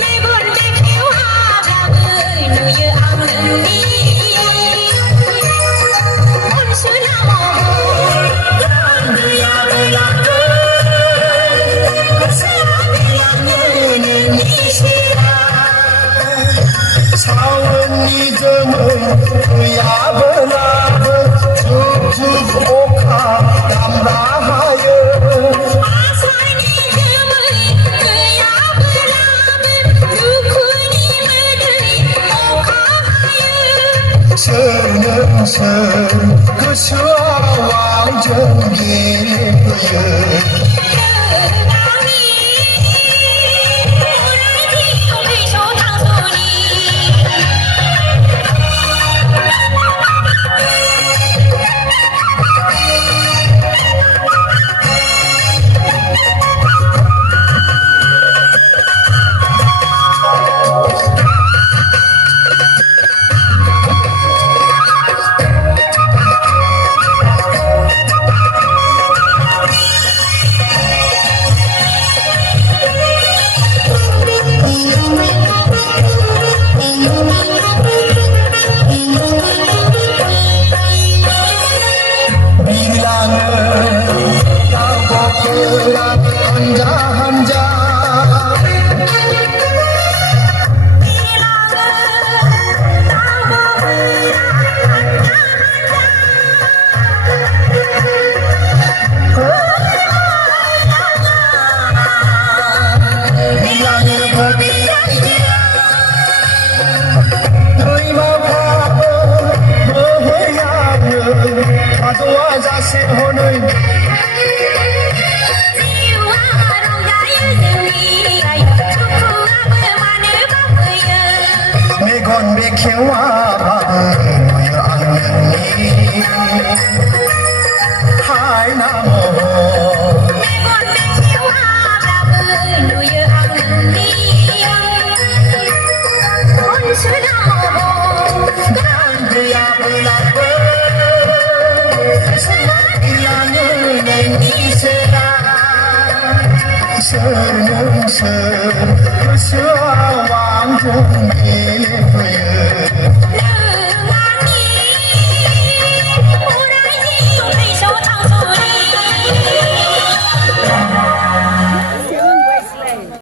Megan देखेव हाब्लाबो नुयो आं नोंनि सावननि जोमै गैयाबोलाबो जुब जुब अखा दामब्रा हायो आसानि जोमै गैयाबोलाबो दुखुनि मोदै अखा हायो सोर नोंसोर गोसोआव आंजों गेलेफैयो हानजा हानजा दैमाफ्राबो बोहैलाङो थाद'आ जासे हनै मेगन बेखेवाबाबो नुयो आं नोंनि हायना महर मेगन बेखेवाब्लाबो नुयो आं नोंनि अनसुला महर गान गैयाब्लाबो सोलायलाङो नोंनि सेरा सोर नोंसोर गोसोआव आंजों गेलेफैयो